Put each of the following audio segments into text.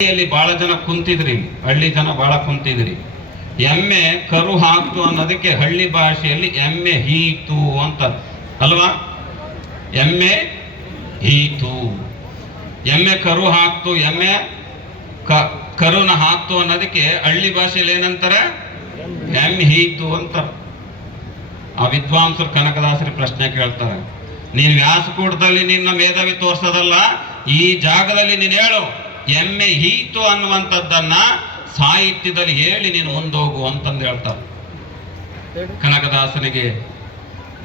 ಹಳ್ಳಿಯಲ್ಲಿ ಬಹಳ ಜನ ಕುಂತಿದ್ರಿ, ಹಳ್ಳಿ ಜನ ಬಹಳ ಕುಂತಿದ್ರಿ. ಎಮ್ಮೆ ಕರು ಹಾಕ್ತು ಅನ್ನೋದಕ್ಕೆ ಹಳ್ಳಿ ಭಾಷೆಯಲ್ಲಿ ಎಮ್ಮೆ ಹೀತು ಅಂತ ಅಲ್ವಾ? ಎಮ್ಮೆ ಹೀತು, ಎಮ್ಮೆ ಕರು ಹಾಕ್ತು, ಎಮ್ಮೆ ಕರುನ ಹಾಕ್ತು ಅನ್ನೋದಕ್ಕೆ ಹಳ್ಳಿ ಭಾಷೆಯಲ್ಲಿ ಏನಂತಾರೆ? ಎಮ್ಮೆ ಹೀತು ಅಂತಾರ. ಆ ವಿದ್ವಾಂಸರು ಕನಕದಾಸರಿ ಪ್ರಶ್ನೆ ಕೇಳ್ತಾರೆ, ನೀನ್ ವ್ಯಾಸಕೂಟದಲ್ಲಿ ನಿನ್ನ ಮೇಧಾವಿ ತೋರ್ಸೋದಲ್ಲ, ಈ ಜಾಗದಲ್ಲಿ ನೀನ್ ಹೇಳು ಎಮ್ಮೆ ಹೀತು ಅನ್ನುವಂಥದ್ದನ್ನ ಸಾಹಿತ್ಯದಲ್ಲಿ ಹೇಳಿ ನೀನು ಮುಂದೋಗು ಅಂತಂದು ಹೇಳ್ತಾರೆ. ಕನಕದಾಸನಿಗೆ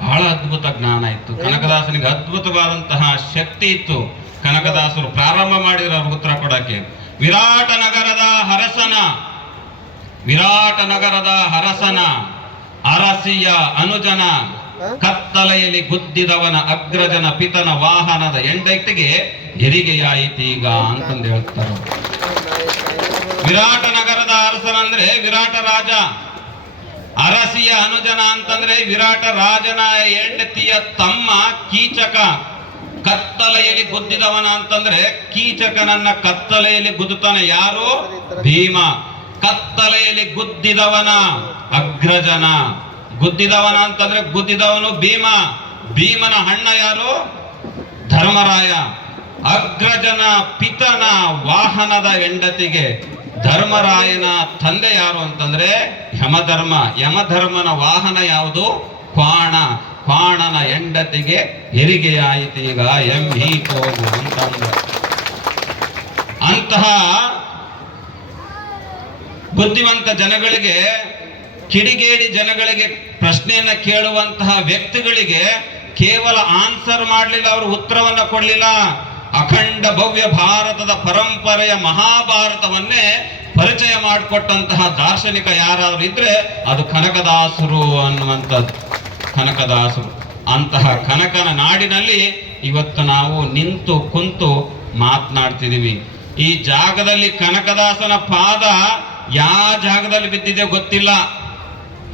ಬಹಳ ಅದ್ಭುತ ಜ್ಞಾನ ಇತ್ತು, ಕನಕದಾಸನಿಗೆ ಅದ್ಭುತವಾದಂತಹ ಶಕ್ತಿ ಇತ್ತು. ಕನಕದಾಸರು ಪ್ರಾರಂಭ ಮಾಡಿರೋ ಉತ್ತರ ಕೊಡಕ್ಕೆ, ವಿರಾಟ ನಗರದ ಹರಸನ ಅರಸಿಯ ಅನುಜನ ಕತ್ತಲೆಯಲ್ಲಿ ಗುದ್ದಿದವನ ಅಗ್ರಜನ ಪಿತನ ವಾಹನದ ಎಂಡೈತಿಗೆ ಹೆರಿಗೆಯಾಯಿತೀಗ ಅಂತಂದು ಹೇಳ್ತಾರೆ. ವಿರಾಟ ನಗರದ ಅರಸನಂದ್ರೆ ವಿರಾಟ ರಾಜ, ಅರಸಿಯ ಅನುಜನ ಅಂತಂದ್ರೆ ವಿರಾಟ ರಾಜನ ಹೆಂಡತಿಯ ತಮ್ಮ ಕೀಚಕ. ಕತ್ತಲೆಯಲ್ಲಿ ಗುದ್ದಿದವನ ಅಂತಂದ್ರೆ ಕೀಚಕನನ್ನ ಕತ್ತಲೆಯಲ್ಲಿ ಗುದ್ದುತ್ತಾನೆ ಯಾರು? ಭೀಮ. ಕತ್ತಲೆಯಲ್ಲಿ ಗುದ್ದಿದವನ ಅಗ್ರಜನ, ಗುದ್ದಿದವನ ಅಂತಂದ್ರೆ ಗುದ್ದಿದವನು ಭೀಮ, ಭೀಮನ ಅಣ್ಣ ಯಾರು? ಧರ್ಮರಾಯ. ಅಗ್ರಜನ ಪಿತನ ವಾಹನದ ಹೆಂಡತಿಗೆ ಧರ್ಮರಾಯನ ತಂದೆ ಯಾರು ಅಂತಂದ್ರೆ ಯಮಧರ್ಮ. ಯಮಧರ್ಮನ ವಾಹನ ಯಾವುದು? ಕ್ವಾಣ. ಕ್ವಾಣನ ಹೆಂಡತಿಗೆ ಹೆರಿಗೆಯಾಯಿತೀಗ ಎಂಹೀತೋಗು ಅಂತಂದ. ಅಂತಹ ಬುದ್ಧಿವಂತ ಜನಗಳಿಗೆ, ಕಿಡಿಗೇಡಿ ಜನಗಳಿಗೆ, ಪ್ರಶ್ನೆಯನ್ನ ಕೇಳುವಂತಹ ವ್ಯಕ್ತಿಗಳಿಗೆ ಕೇವಲ ಆನ್ಸರ್ ಮಾಡಲಿಲ್ಲ, ಅವರು ಉತ್ತರವನ್ನ ಕೊಡಲಿಲ್ಲ. ಅಖಂಡ ಭವ್ಯ ಭಾರತದ ಪರಂಪರೆಯ ಮಹಾಭಾರತವನ್ನೇ ಪರಿಚಯ ಮಾಡಿಕೊಟ್ಟಂತಹ ದಾರ್ಶನಿಕ ಯಾರಾದ್ರೂ ಇದ್ರೆ ಅದು ಕನಕದಾಸರು ಅನ್ನುವಂಥದ್ದು. ಕನಕದಾಸರು. ಅಂತಹ ಕನಕನ ನಾಡಿನಲ್ಲಿ ಇವತ್ತು ನಾವು ನಿಂತು ಕುಂತು ಮಾತನಾಡ್ತಿದೀವಿ. ಈ ಜಾಗದಲ್ಲಿ ಕನಕದಾಸನ ಪಾದ ಯಾವ ಜಾಗದಲ್ಲಿ ಬಿದ್ದಿದೆ ಗೊತ್ತಿಲ್ಲ.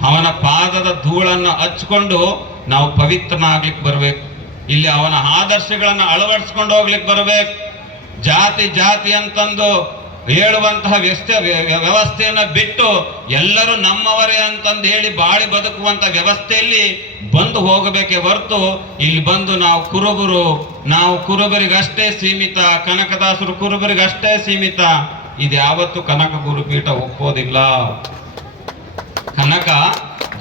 ಅವನ ಪಾದದ ಧೂಳನ್ನು ಹಚ್ಕೊಂಡು ನಾವು ಪವಿತ್ರನಾಗ್ಲಿಕ್ಕೆ ಬರ್ಬೇಕು. ಇಲ್ಲಿ ಅವನ ಆದರ್ಶಗಳನ್ನ ಅಳವಡಿಸ್ಕೊಂಡು ಹೋಗ್ಲಿಕ್ಕೆ ಬರ್ಬೇಕು. ಜಾತಿ ಜಾತಿ ಅಂತಂದು ಹೇಳುವಂತಹ ವ್ಯವಸ್ಥೆಯನ್ನ ಬಿಟ್ಟು ಎಲ್ಲರೂ ನಮ್ಮವರೇ ಅಂತಂದು ಹೇಳಿ ಬಾಳಿ ಬದುಕುವಂತ ವ್ಯವಸ್ಥೆಯಲ್ಲಿ ಬಂದು ಹೋಗಬೇಕೆ ಹೊರತು ಇಲ್ಲಿ ಬಂದು ನಾವು ಕುರುಬರಿಗಷ್ಟೇ ಸೀಮಿತ, ಕನಕದಾಸರು ಕುರುಬರಿಗಷ್ಟೇ ಸೀಮಿತ, ಇದು ಯಾವತ್ತು ಕನಕ ಗುರುಪೀಠ ಒಪ್ಪೋದಿಲ್ಲ. ಕನಕ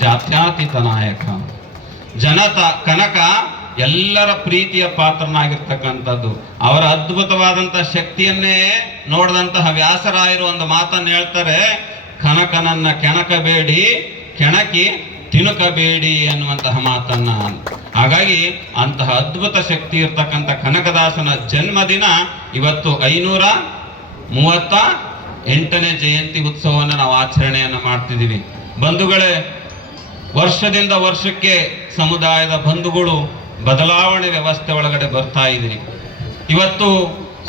ಜಾತ್ಯಾತೀತ ನಾಯಕ, ಕನಕ ಎಲ್ಲರ ಪ್ರೀತಿಯ ಪಾತ್ರನಾಗಿರ್ತಕ್ಕಂಥದ್ದು. ಅವರ ಅದ್ಭುತವಾದಂತಹ ಶಕ್ತಿಯನ್ನೇ ನೋಡಿದಂತಹ ವ್ಯಾಸರಾಯರು ಒಂದು ಮಾತನ್ನು ಹೇಳ್ತಾರೆ, ಕನಕನನ್ನ ಕೆಣಕಬೇಡಿ, ಕೆಣಕಿ ತಿನುಕಬೇಡಿ ಅನ್ನುವಂತಹ ಮಾತನ್ನ. ಹಾಗಾಗಿ ಅಂತಹ ಅದ್ಭುತ ಶಕ್ತಿ ಇರ್ತಕ್ಕಂಥ ಕನಕದಾಸನ ಜನ್ಮದಿನ ಇವತ್ತು 538ನೇ ಜಯಂತಿ ಉತ್ಸವವನ್ನು ನಾವು ಆಚರಣೆಯನ್ನು ಮಾಡ್ತಿದ್ದೀವಿ. ಬಂಧುಗಳೇ, ವರ್ಷದಿಂದ ವರ್ಷಕ್ಕೆ ಸಮುದಾಯದ ಬಂಧುಗಳು ಬದಲಾವಣೆ ವ್ಯವಸ್ಥೆ ಒಳಗಡೆ ಬರ್ತಾ ಇದ್ದೀರಿ. ಇವತ್ತು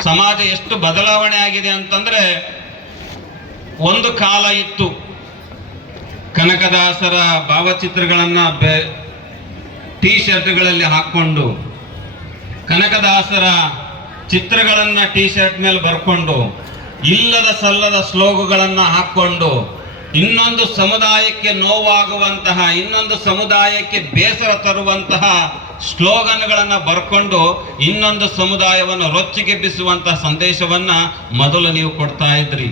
ಸಮಾಜ ಎಷ್ಟು ಬದಲಾವಣೆ ಆಗಿದೆ ಅಂತಂದ್ರೆ, ಒಂದು ಕಾಲ ಇತ್ತು ಕನಕದಾಸರ ಭಾವಚಿತ್ರಗಳನ್ನ ಟೀ ಶರ್ಟ್ಗಳಲ್ಲಿ ಹಾಕೊಂಡು, ಕನಕದಾಸರ ಚಿತ್ರಗಳನ್ನ ಟೀ ಶರ್ಟ್ ಮೇಲೆ ಬರ್ಕೊಂಡು, ಇಲ್ಲದ ಸಲ್ಲದ ಸ್ಲೋಗಗಳನ್ನ ಹಾಕೊಂಡು, ಇನ್ನೊಂದು ಸಮುದಾಯಕ್ಕೆ ನೋವಾಗುವಂತಹ, ಇನ್ನೊಂದು ಸಮುದಾಯಕ್ಕೆ ಬೇಸರ ತರುವಂತಹ ಸ್ಲೋಗನ್ಗಳನ್ನ ಬರ್ಕೊಂಡು ಇನ್ನೊಂದು ಸಮುದಾಯವನ್ನು ರೊಚ್ಚಿಗೆಬ್ಬಿಸುವಂತಹ ಸಂದೇಶವನ್ನ ಮೊದಲು ನೀವು ಕೊಡ್ತಾ ಇದ್ರಿ.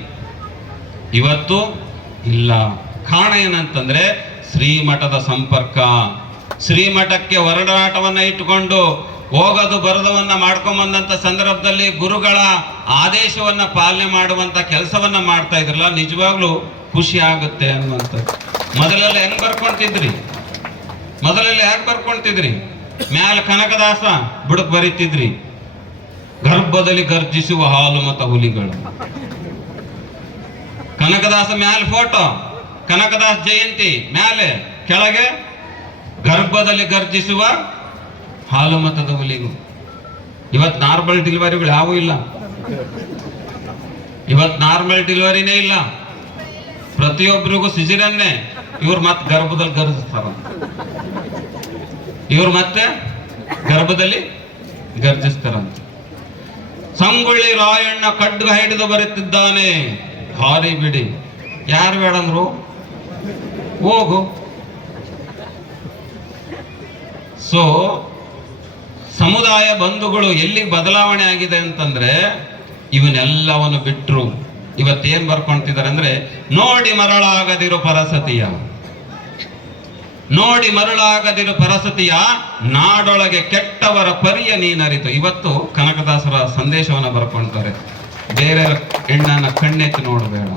ಇವತ್ತು ಇಲ್ಲ. ಕಾರಣ ಏನಂತಂದ್ರೆ ಶ್ರೀಮಠದ ಸಂಪರ್ಕ. ಶ್ರೀಮಠಕ್ಕೆ ಹೊರಡಾಟವನ್ನ ಇಟ್ಟುಕೊಂಡು ಹೋಗೋದು ಬರೋದವನ್ನ ಮಾಡ್ಕೊಂಬಂದಂತ ಸಂದರ್ಭದಲ್ಲಿ ಗುರುಗಳ ಆದೇಶವನ್ನ ಪಾಲನೆ ಮಾಡುವಂತ ಕೆಲಸವನ್ನ ಮಾಡ್ತಾ ಇದ್ರಲ್ಲ, ನಿಜವಾಗ್ಲೂ ಖುಷಿ ಆಗುತ್ತೆ ಅನ್ನುವಂಥದ್ದು. ಮೊದಲೆಲ್ಲ ಹೆಂಗ್ ಬರ್ಕೊಂತಿದ್ರಿ? ಮ್ಯಾಲ ಕನಕದಾಸ, ಬುಡಕ್ ಬರೀತಿದ್ರಿ ಗರ್ಭದಲ್ಲಿ ಗರ್ಜಿಸುವ ಹಾಲು ಮತ ಹುಲಿಗಳು. ಕನಕದಾಸ ಮ್ಯಾಲ ಫೋಟೋ, ಕನಕದಾಸ ಜಯಂತಿ ಮ್ಯಾಲೆ, ಕೆಳಗೆ ಗರ್ಭದಲ್ಲಿ ಗರ್ಜಿಸುವ ಹಾಲು ಮತದ ಹುಲಿಗಳು. ಇವತ್ತು ನಾರ್ಮಲ್ ಡೆಲಿವರಿಗಳು ಯಾವೂ ಇಲ್ಲ. ಇವತ್ತು ನಾರ್ಮಲ್ ಡೆಲಿವರಿನೇ ಇಲ್ಲ, ಪ್ರತಿಯೊಬ್ಬರಿಗೂ ಸಿಜರನ್ನೇ. ಇವ್ರು ಮತ್ತೆ ಗರ್ಭದಲ್ಲಿ ಗರ್ಜಿಸ್ತಾರ, ಇವ್ರು ಮತ್ತೆ ಗರ್ಭದಲ್ಲಿ ಗರ್ಜಿಸ್ತಾರಂತ. ಸಂಗೊಳ್ಳಿ ರಾಯಣ್ಣ ಖಡ್ಗ ಹಿಡಿದು ಬರುತ್ತಿದ್ದಾನೆ. ಭಾರಿ ಬಿಡಿ, ಯಾರು ಬೇಡಂದ್ರು ಹೋಗು. ಸೊ ಸಮುದಾಯ ಬಂಧುಗಳು ಎಲ್ಲಿಗೆ ಬದಲಾವಣೆ ಆಗಿದೆ ಅಂತಂದ್ರೆ ಇವನ್ನೆಲ್ಲವನ್ನು ಬಿಟ್ಟರು ಇವತ್ತೇನ್ ಬರ್ಕೊಂತಿದ್ದಾರೆ ಅಂದ್ರೆ, ನೋಡಿ ಮರಳಾಗದಿರೋ ಪರಸತಿಯ, ನೋಡಿ ಮರಳಾಗದಿರೋ ಪರಸತಿಯ, ನಾಡೊಳಗೆ ಕೆಟ್ಟವರ ಪರಿಯ ನೀನರಿತು. ಇವತ್ತು ಕನಕದಾಸರ ಸಂದೇಶವನ್ನ ಬರ್ಕೊಂತಾರೆ, ಬೇರೆ ಹೆಣ್ಣನ್ನ ಕಣ್ಣೆತ್ತಿ ನೋಡಬೇಡ,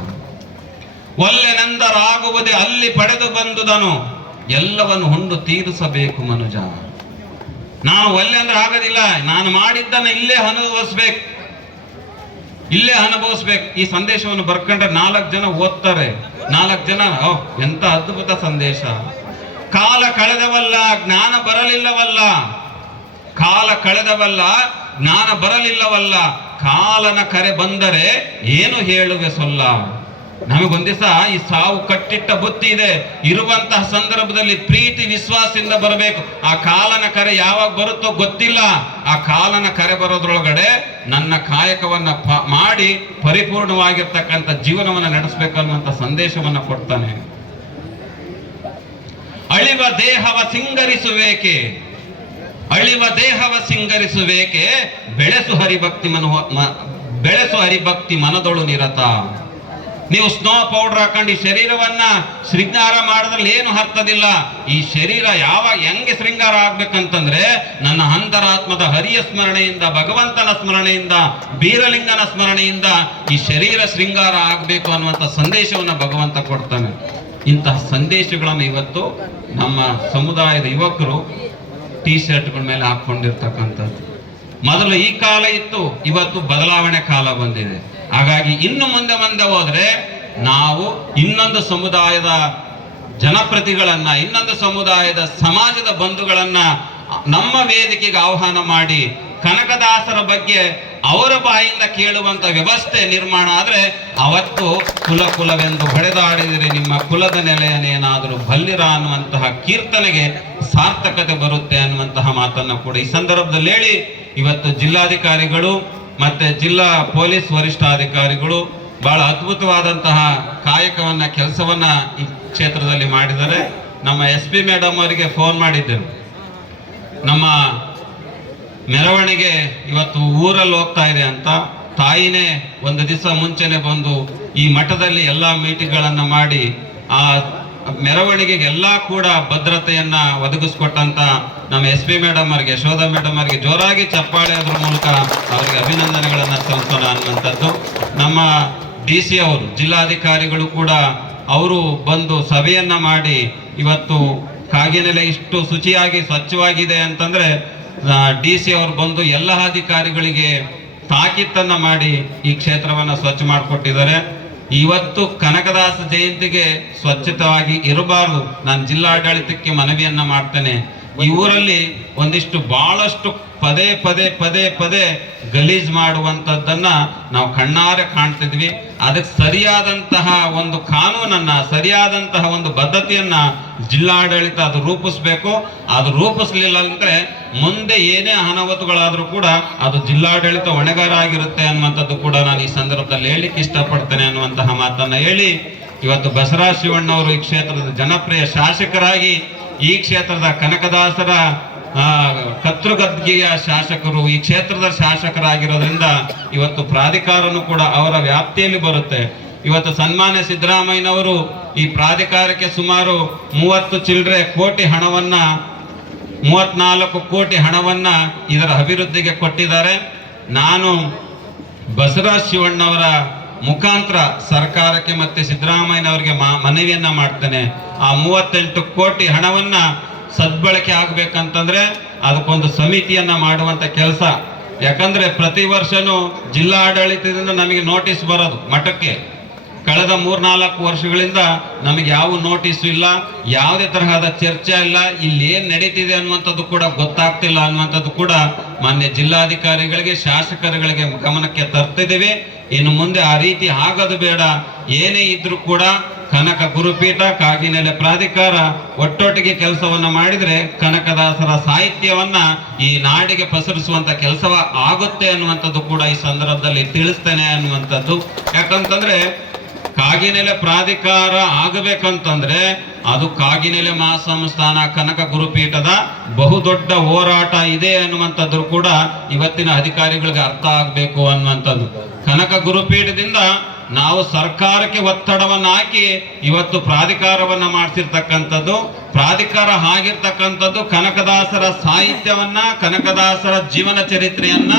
ಒಲ್ಲೆನೆಂದರಾಗುವುದೇ ಅಲ್ಲಿ ಪಡೆದು ಬಂದುದನು, ಎಲ್ಲವನ್ನು ಹೊಂದು ತೀರಿಸಬೇಕು ಮನುಜ. ನಾನು ಒಲ್ಲೆ ಅಂದ್ರೆ ಆಗೋದಿಲ್ಲ, ನಾನು ಮಾಡಿದ್ದನ್ನ ಇಲ್ಲೇ ಅನುಭವಿಸ್ಬೇಕು, ಇಲ್ಲೇ ಅನುಭವಿಸ್ಬೇಕು. ಈ ಸಂದೇಶವನ್ನು ಬರ್ಕೊಂಡ್ರೆ 4 ಜನ ಓದ್ತಾರೆ, 4 ಜನ ಎಂತ ಅದ್ಭುತ ಸಂದೇಶ. ಕಾಲ ಕಳೆದವಲ್ಲ ಜ್ಞಾನ ಬರಲಿಲ್ಲವಲ್ಲ, ಕಾಲ ಕಳೆದವಲ್ಲ ಜ್ಞಾನ ಬರಲಿಲ್ಲವಲ್ಲ, ಕಾಲನ ಕರೆ ಬಂದರೆ ಏನು ಹೇಳುವೆ ಸೊಲ್ಲ. ನಮಗೊಂದಿಸ ಈ ಸಾವು ಕಟ್ಟಿಟ್ಟ ಬುತ್ತಿ ಇದೆ, ಇರುವಂತಹ ಸಂದರ್ಭದಲ್ಲಿ ಪ್ರೀತಿ ವಿಶ್ವಾಸದಿಂದ ಬರಬೇಕು. ಆ ಕಾಲನ ಕರೆ ಯಾವಾಗ ಬರುತ್ತೋ ಗೊತ್ತಿಲ್ಲ, ಆ ಕಾಲನ ಕರೆ ಬರೋದ್ರೊಳಗಡೆ ನನ್ನ ಕಾಯಕವನ್ನ ಮಾಡಿ ಪರಿಪೂರ್ಣವಾಗಿರ್ತಕ್ಕಂಥ ಜೀವನವನ್ನ ನಡೆಸಬೇಕನ್ನುವಂತ ಸಂದೇಶವನ್ನ ಕೊಡ್ತಾನೆ. ಅಳಿವ ದೇಹವ ಸಿಂಗರಿಸುವೇಕೆ, ಅಳಿವ ದೇಹವ ಸಿಂಗರಿಸುವೇಕೆ, ಬೆಳೆಸು ಹರಿಭಕ್ತಿ ಮನದೊಳು ನಿರತ. ನೀವು ಸ್ನೋ ಪೌಡರ್ ಹಾಕೊಂಡು ಈ ಶರೀರವನ್ನ ಶೃಂಗಾರ ಮಾಡೋದ್ರಲ್ಲಿ ಏನು ಅರ್ಥದಿಲ್ಲ. ಈ ಶರೀರ ಹೆಂಗೆ ಶೃಂಗಾರ ಆಗ್ಬೇಕಂತಂದ್ರೆ ನನ್ನ ಅಂತರಾತ್ಮದ ಹರಿಯ ಸ್ಮರಣೆಯಿಂದ, ಭಗವಂತನ ಸ್ಮರಣೆಯಿಂದ, ಬೀರಲಿಂಗನ ಸ್ಮರಣೆಯಿಂದ ಈ ಶರೀರ ಶೃಂಗಾರ ಆಗ್ಬೇಕು ಅನ್ನುವಂಥ ಸಂದೇಶವನ್ನ ಭಗವಂತ ಕೊಡ್ತಾನೆ. ಇಂತಹ ಸಂದೇಶಗಳನ್ನು ಇವತ್ತು ನಮ್ಮ ಸಮುದಾಯದ ಯುವಕರು ಟೀ ಶರ್ಟ್ಗಳ ಮೇಲೆ ಹಾಕೊಂಡಿರ್ತಕ್ಕಂಥದ್ದು. ಮೊದಲು ಈ ಕಾಲ ಇತ್ತು, ಇವತ್ತು ಬದಲಾವಣೆ ಕಾಲ ಬಂದಿದೆ. ಹಾಗಾಗಿ ಇನ್ನು ಮುಂದೆ ಹೋದ್ರೆ ನಾವು ಇನ್ನೊಂದು ಸಮುದಾಯದ ಜನಪ್ರತಿಗಳನ್ನ, ಇನ್ನೊಂದು ಸಮುದಾಯದ ಸಮಾಜದ ಬಂಧುಗಳನ್ನ ನಮ್ಮ ವೇದಿಕೆಗೆ ಆಹ್ವಾನ ಮಾಡಿ ಕನಕದಾಸರ ಬಗ್ಗೆ ಅವರ ಬಾಯಿಂದ ಕೇಳುವಂತ ವ್ಯವಸ್ಥೆ ನಿರ್ಮಾಣ ಆದ್ರೆ ಅವತ್ತು ಕುಲವೆಂದು ಹೊಡೆದಾಡಿದರೆ ನಿಮ್ಮ ಕುಲದ ನೆಲೆಯನ್ನೇನಾದರೂ ಬಲ್ಲಿರ ಅನ್ನುವಂತಹ ಕೀರ್ತನೆಗೆ ಸಾರ್ಥಕತೆ ಬರುತ್ತೆ ಅನ್ನುವಂತಹ ಮಾತನ್ನ ಕೂಡ ಈ ಸಂದರ್ಭದಲ್ಲಿ ಹೇಳಿ, ಇವತ್ತು ಜಿಲ್ಲಾಧಿಕಾರಿಗಳು ಮತ್ತೆ ಜಿಲ್ಲಾ ಪೊಲೀಸ್ ವರಿಷ್ಠಾಧಿಕಾರಿಗಳು ಬಹಳ ಅದ್ಭುತವಾದಂತಹ ಕಾಯಕವನ್ನ, ಕೆಲಸವನ್ನ ಈ ಕ್ಷೇತ್ರದಲ್ಲಿ ಮಾಡಿದ್ದಾರೆ. ನಮ್ಮ SP ಮೇಡಮ್ ಅವರಿಗೆ ಫೋನ್ ಮಾಡಿದ್ದೆವು, ನಮ್ಮ ಮೆರವಣಿಗೆ ಇವತ್ತು ಊರಲ್ಲಿ ಹೋಗ್ತಾ ಇದೆ ಅಂತ. ತಾಯಿನೇ ಒಂದು ದಿವಸ ಮುಂಚೆನೆ ಬಂದು ಈ ಮಠದಲ್ಲಿ ಎಲ್ಲಾ ಮೀಟಿಂಗ್ಗಳನ್ನ ಮಾಡಿ ಆ ಮೆರವಣಿಗೆಗೆ ಎಲ್ಲಾ ಕೂಡ ಭದ್ರತೆಯನ್ನ ಒದಗಿಸ್ಕೊಟ್ಟಂತ ನಮ್ಮ SP ಮೇಡಮ್ ಅವರಿಗೆ, ಯಶೋಧ ಮೇಡಮ್ ಅವರಿಗೆ ಜೋರಾಗಿ ಚಪ್ಪಾಳೆ ಅದ್ರ ಮೂಲಕ ಅವರಿಗೆ ಅಭಿನಂದನೆಗಳನ್ನ ಸಲ್ಲಿಸೋಣ ಅನ್ನುವಂಥದ್ದು. ನಮ್ಮ DC ಅವರು, ಜಿಲ್ಲಾಧಿಕಾರಿಗಳು ಕೂಡ ಅವರು ಬಂದು ಸಭೆಯನ್ನ ಮಾಡಿ ಇವತ್ತು ಕಾಗಿನೆಲೆ ಇಷ್ಟು ಶುಚಿಯಾಗಿ ಸ್ವಚ್ಛವಾಗಿದೆ ಅಂತಂದ್ರೆ DC ಅವರು ಬಂದು ಎಲ್ಲ ಅಧಿಕಾರಿಗಳಿಗೆ ತಾಕೀತನ್ನ ಮಾಡಿ ಈ ಕ್ಷೇತ್ರವನ್ನ ಸ್ವಚ್ಛ ಮಾಡಿಕೊಟ್ಟಿದ್ದಾರೆ. ಇವತ್ತು ಕನಕದಾಸ ಜಯಂತಿಗೆ ಸ್ವಚ್ಛತವಾಗಿ ಇರಬಾರದು. ನಾನು ಜಿಲ್ಲಾಡಳಿತಕ್ಕೆ ಮನವಿಯನ್ನ ಮಾಡ್ತೇನೆ. ಈ ಊರಲ್ಲಿ ಒಂದಿಷ್ಟು ಬಹಳಷ್ಟು ಪದೇ ಗಲೀಜ್ ಮಾಡುವಂಥದ್ದನ್ನ ನಾವು ಕಣ್ಣಾರೆ ಕಾಣ್ತಿದ್ವಿ. ಅದಕ್ಕೆ ಸರಿಯಾದಂತಹ ಒಂದು ಕಾನೂನನ್ನ, ಸರಿಯಾದಂತಹ ಒಂದು ಬದ್ಧತೆಯನ್ನ ಜಿಲ್ಲಾಡಳಿತ ಅದು ರೂಪಿಸ್ಬೇಕು. ಅದು ರೂಪಿಸ್ಲಿಲ್ಲ ಅಂದ್ರೆ ಮುಂದೆ ಏನೇ ಅನಾಹುತಗಳಾದ್ರೂ ಕೂಡ ಅದು ಜಿಲ್ಲಾಡಳಿತ ಹೊಣೆಗಾರ ಆಗಿರುತ್ತೆ ಅನ್ನುವಂಥದ್ದು ಕೂಡ ನಾನು ಈ ಸಂದರ್ಭದಲ್ಲಿ ಹೇಳಿಕ್ಕೆ ಇಷ್ಟಪಡ್ತೇನೆ ಅನ್ನುವಂತಹ ಮಾತನ್ನ ಹೇಳಿ, ಇವತ್ತು ಬಸವರಾಜ ಶಿವಣ್ಣವರು ಈ ಕ್ಷೇತ್ರದ ಜನಪ್ರಿಯ ಶಾಸಕರಾಗಿ, ಈ ಕ್ಷೇತ್ರದ ಕನಕದಾಸರ ಕರ್ತೃಗದ್ಗಿಯ ಶಾಸಕರು, ಈ ಕ್ಷೇತ್ರದ ಶಾಸಕರಾಗಿರೋದ್ರಿಂದ ಇವತ್ತು ಪ್ರಾಧಿಕಾರನು ಕೂಡ ಅವರ ವ್ಯಾಪ್ತಿಯಲ್ಲಿ ಬರುತ್ತೆ. ಇವತ್ತು ಸನ್ಮಾನ್ಯ ಸಿದ್ದರಾಮಯ್ಯನವರು ಈ ಪ್ರಾಧಿಕಾರಕ್ಕೆ ಸುಮಾರು 34 ಕೋಟಿ ಹಣವನ್ನ ಇದರ ಅಭಿವೃದ್ಧಿಗೆ ಕೊಟ್ಟಿದ್ದಾರೆ. ನಾನು ಬಸವರಾಜ ಶಿವಣ್ಣವರ ಮುಖಾಂತರ ಸರ್ಕಾರಕ್ಕೆ ಮತ್ತೆ ಸಿದ್ದರಾಮಯ್ಯನವರಿಗೆ ಮನವಿಯನ್ನ ಮಾಡ್ತೇನೆ. ಆ 38 ಕೋಟಿ ಹಣವನ್ನ ಸದ್ಬಳಕೆ ಆಗ್ಬೇಕಂತಂದ್ರೆ ಅದಕ್ಕೊಂದು ಸಮಿತಿಯನ್ನ ಮಾಡುವಂತ ಕೆಲಸ. ಯಾಕಂದ್ರೆ ಪ್ರತಿ ವರ್ಷನೂ ಜಿಲ್ಲಾಡಳಿತದಿಂದ ನಮಗೆ ನೋಟಿಸ್ ಬರೋದು ಮಠಕ್ಕೆ. ಕಳೆದ 3-4 ವರ್ಷಗಳಿಂದ ನಮಗೆ ಯಾವ ನೋಟಿಸು ಇಲ್ಲ, ಯಾವುದೇ ತರಹದ ಚರ್ಚೆ ಇಲ್ಲ, ಇಲ್ಲಿ ಏನ್ ನಡೀತಿದೆ ಅನ್ನುವಂಥದ್ದು ಕೂಡ ಗೊತ್ತಾಗ್ತಿಲ್ಲ ಅನ್ನುವಂಥದ್ದು ಕೂಡ ಮಾನ್ಯ ಜಿಲ್ಲಾಧಿಕಾರಿಗಳಿಗೆ, ಶಾಸಕರುಗಳಿಗೆ ಗಮನಕ್ಕೆ ತರ್ತಿದ್ದೇವೆ. ಇನ್ನು ಮುಂದೆ ಆ ರೀತಿ ಆಗೋದು ಬೇಡ. ಏನೇ ಇದ್ರೂ ಕೂಡ ಕನಕ ಗುರುಪೀಠ, ಕಾಗಿನೆಲೆ ಪ್ರಾಧಿಕಾರ ಒಟ್ಟೊಟ್ಟಿಗೆ ಕೆಲಸವನ್ನ ಮಾಡಿದ್ರೆ ಕನಕದಾಸರ ಸಾಹಿತ್ಯವನ್ನ ಈ ನಾಡಿಗೆ ಪಸರಿಸುವಂತ ಕೆಲಸವ ಆಗುತ್ತೆ ಅನ್ನುವಂಥದ್ದು ಕೂಡ ಈ ಸಂದರ್ಭದಲ್ಲಿ ತಿಳಿಸ್ತೇನೆ ಅನ್ನುವಂಥದ್ದು. ಯಾಕಂತಂದ್ರೆ ಕಾಗಿನೆಲೆ ಪ್ರಾಧಿಕಾರ ಆಗಬೇಕಂತಂದ್ರೆ ಅದು ಕಾಗಿನೆಲೆ ಮಹಾಸಂಸ್ಥಾನ ಕನಕ ಗುರುಪೀಠದ ಬಹುದೊಡ್ಡ ಹೋರಾಟ ಇದೆ ಅನ್ನುವಂಥದ್ದು ಕೂಡ ಇವತ್ತಿನ ಅಧಿಕಾರಿಗಳಿಗೆ ಅರ್ಥ ಆಗಬೇಕು ಅನ್ನುವಂಥದ್ದು. ಕನಕ ಗುರುಪೀಠದಿಂದ ನಾವು ಸರ್ಕಾರಕ್ಕೆ ಒತ್ತಡವನ್ನ ಹಾಕಿ ಇವತ್ತು ಪ್ರಾಧಿಕಾರವನ್ನ ಮಾಡಿಸಿರ್ತಕ್ಕಂಥದ್ದು. ಪ್ರಾಧಿಕಾರ ಆಗಿರ್ತಕ್ಕಂಥದ್ದು ಕನಕದಾಸರ ಸಾಹಿತ್ಯವನ್ನ, ಕನಕದಾಸರ ಜೀವನ ಚರಿತ್ರೆಯನ್ನ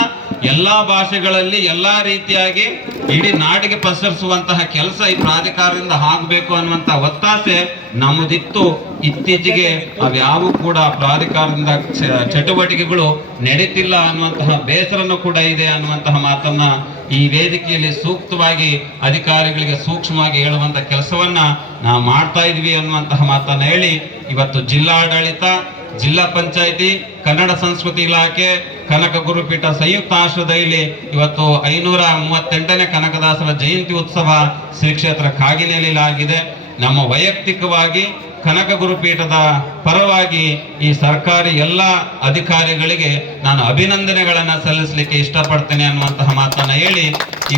ಎಲ್ಲಾ ಭಾಷೆಗಳಲ್ಲಿ ಎಲ್ಲಾ ರೀತಿಯಾಗಿ ಇಡೀ ನಾಡಿಗೆ ಪಸರಿಸುವಂತಹ ಕೆಲಸ ಈ ಪ್ರಾಧಿಕಾರದಿಂದ ಆಗಬೇಕು ಅನ್ನುವಂತ ಒತ್ತಾಸೆ ನಮ್ಮದಿತ್ತು. ಇತ್ತೀಚೆಗೆ ಅವ್ಯಾವು ಕೂಡ ಪ್ರಾಧಿಕಾರದಿಂದ ಚಟುವಟಿಕೆಗಳು ನಡೀತಿಲ್ಲ ಅನ್ನುವಂತಹ ಬೇಸರನು ಕೂಡ ಇದೆ ಅನ್ನುವಂತಹ ಮಾತನ್ನ ಈ ವೇದಿಕೆಯಲ್ಲಿ ಸೂಕ್ತವಾಗಿ ಅಧಿಕಾರಿಗಳಿಗೆ ಸೂಕ್ಷ್ಮವಾಗಿ ಹೇಳುವಂತ ಕೆಲಸವನ್ನ ನಾವು ಮಾಡ್ತಾ ಇದ್ವಿ ಅನ್ನುವಂತಹ ಮಾತನ್ನ ಹೇಳಿ, ಇವತ್ತು ಜಿಲ್ಲಾಡಳಿತ, ಜಿಲ್ಲಾ ಪಂಚಾಯಿತಿ, ಕನ್ನಡ ಸಂಸ್ಕೃತಿ ಇಲಾಖೆ, ಕನಕ ಗುರುಪೀಠ ಸಂಯುಕ್ತ ಆಶ್ರಯದಲ್ಲಿ ಇವತ್ತು 538ನೇ ಕನಕದಾಸರ ಜಯಂತಿ ಉತ್ಸವ ಶ್ರೀ ಕ್ಷೇತ್ರ ಕಾಗಿನೆಲೆಯಲ್ಲಿ ಆಗಿದೆ. ನಮ್ಮ ವೈಯಕ್ತಿಕವಾಗಿ ಕನಕ ಗುರುಪೀಠದ ಪರವಾಗಿ ಈ ಸರ್ಕಾರಿ ಎಲ್ಲ ಅಧಿಕಾರಿಗಳಿಗೆ ನಾನು ಅಭಿನಂದನೆಗಳನ್ನ ಸಲ್ಲಿಸಲಿಕ್ಕೆ ಇಷ್ಟಪಡ್ತೇನೆ ಅನ್ನುವಂತಹ ಮಾತನ್ನ ಹೇಳಿ,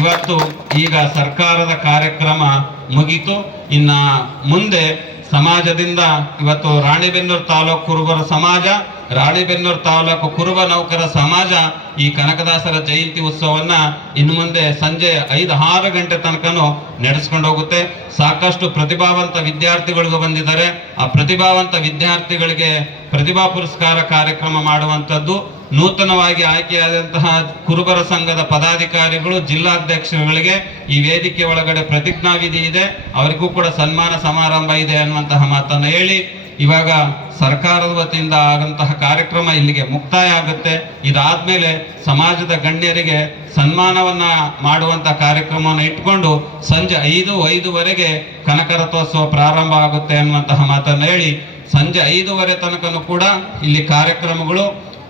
ಇವತ್ತು ಈಗ ಸರ್ಕಾರದ ಕಾರ್ಯಕ್ರಮ ಮುಗಿತು. ಇನ್ನ ಮುಂದೆ ಸಮಾಜದಿಂದ ಇವತ್ತು ರಾಣಿಬೆನ್ನೂರು ತಾಲೂಕು ಕುರುಬರ ಸಮಾಜ, ರಾಣಿಬೆನ್ನೂರು ತಾಲೂಕು ಕುರುಬ ನೌಕರ ಸಮಾಜ ಈ ಕನಕದಾಸರ ಜಯಂತಿ ಉತ್ಸವವನ್ನ ಇನ್ನು ಮುಂದೆ ಸಂಜೆ 5-6 ಗಂಟೆ ತನಕನೂ ನಡೆಸ್ಕೊಂಡು ಹೋಗುತ್ತೆ. ಸಾಕಷ್ಟು ಪ್ರತಿಭಾವಂತ ವಿದ್ಯಾರ್ಥಿಗಳಿಗೂ ಬಂದಿದ್ದಾರೆ. ಆ ಪ್ರತಿಭಾವಂತ ವಿದ್ಯಾರ್ಥಿಗಳಿಗೆ ಪ್ರತಿಭಾ ಪುರಸ್ಕಾರ ಕಾರ್ಯಕ್ರಮ ಮಾಡುವಂಥದ್ದು, ನೂತನವಾಗಿ ಆಯ್ಕೆಯಾದಂತಹ ಕುರುಬರ ಸಂಘದ ಪದಾಧಿಕಾರಿಗಳು, ಜಿಲ್ಲಾಧ್ಯಕ್ಷರುಗಳಿಗೆ ಈ ವೇದಿಕೆ ಒಳಗಡೆ ಪ್ರತಿಜ್ಞಾ ವಿಧಿ ಇದೆ, ಅವರಿಗೂ ಕೂಡ ಸನ್ಮಾನ ಸಮಾರಂಭ ಇದೆ ಅನ್ನುವಂತಹ ಮಾತನ್ನು ಹೇಳಿ, ಇವಾಗ ಸರ್ಕಾರದ ವತಿಯಿಂದ ಆಗಂತಹ ಕಾರ್ಯಕ್ರಮ ಇಲ್ಲಿಗೆ ಮುಕ್ತಾಯ ಆಗುತ್ತೆ. ಇದಾದ್ಮೇಲೆ ಸಮಾಜದ ಗಣ್ಯರಿಗೆ ಸನ್ಮಾನವನ್ನ ಮಾಡುವಂತ ಕಾರ್ಯಕ್ರಮವನ್ನು ಇಟ್ಕೊಂಡು ಸಂಜೆ 5:05ವರೆಗೆ ಕನಕ ರಥೋತ್ಸವ ಪ್ರಾರಂಭ ಆಗುತ್ತೆ ಅನ್ನುವಂತಹ ಮಾತನ್ನು ಹೇಳಿ, ಸಂಜೆ 5:15 ತನಕನೂ ಕೂಡ ಇಲ್ಲಿ ಕಾರ್ಯಕ್ರಮಗಳು,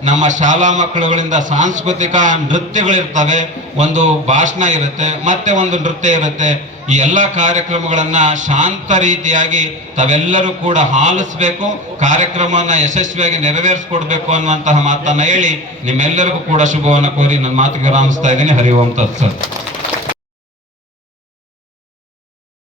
ನಮ್ಮ ಶಾಲಾ ಮಕ್ಕಳುಗಳಿಂದ ಸಾಂಸ್ಕೃತಿಕ ನೃತ್ಯಗಳಿರ್ತವೆ, ಒಂದು ಭಾಷಣ ಇರುತ್ತೆ, ಮತ್ತೆ ಒಂದು ನೃತ್ಯ ಇರುತ್ತೆ. ಈ ಎಲ್ಲ ಕಾರ್ಯಕ್ರಮಗಳನ್ನ ಶಾಂತ ರೀತಿಯಾಗಿ ತಾವೆಲ್ಲರೂ ಕೂಡ ಆಲಿಸಬೇಕು, ಕಾರ್ಯಕ್ರಮವನ್ನ ಯಶಸ್ವಿಯಾಗಿ ನೆರವೇರಿಸಿಕೊಡ್ಬೇಕು ಅನ್ನುವಂತಹ ಮಾತನ್ನ ಹೇಳಿ ನಿಮ್ಮೆಲ್ಲರಿಗೂ ಕೂಡ ಶುಭವನ್ನ ಕೋರಿ ನನ್ನ ಮಾತಿಗೆ ವಿರಾಮಿಸ್ತಾ ಇದ್ದೀನಿ. ಹರಿ ಓಂ ತತ್ಸತ್.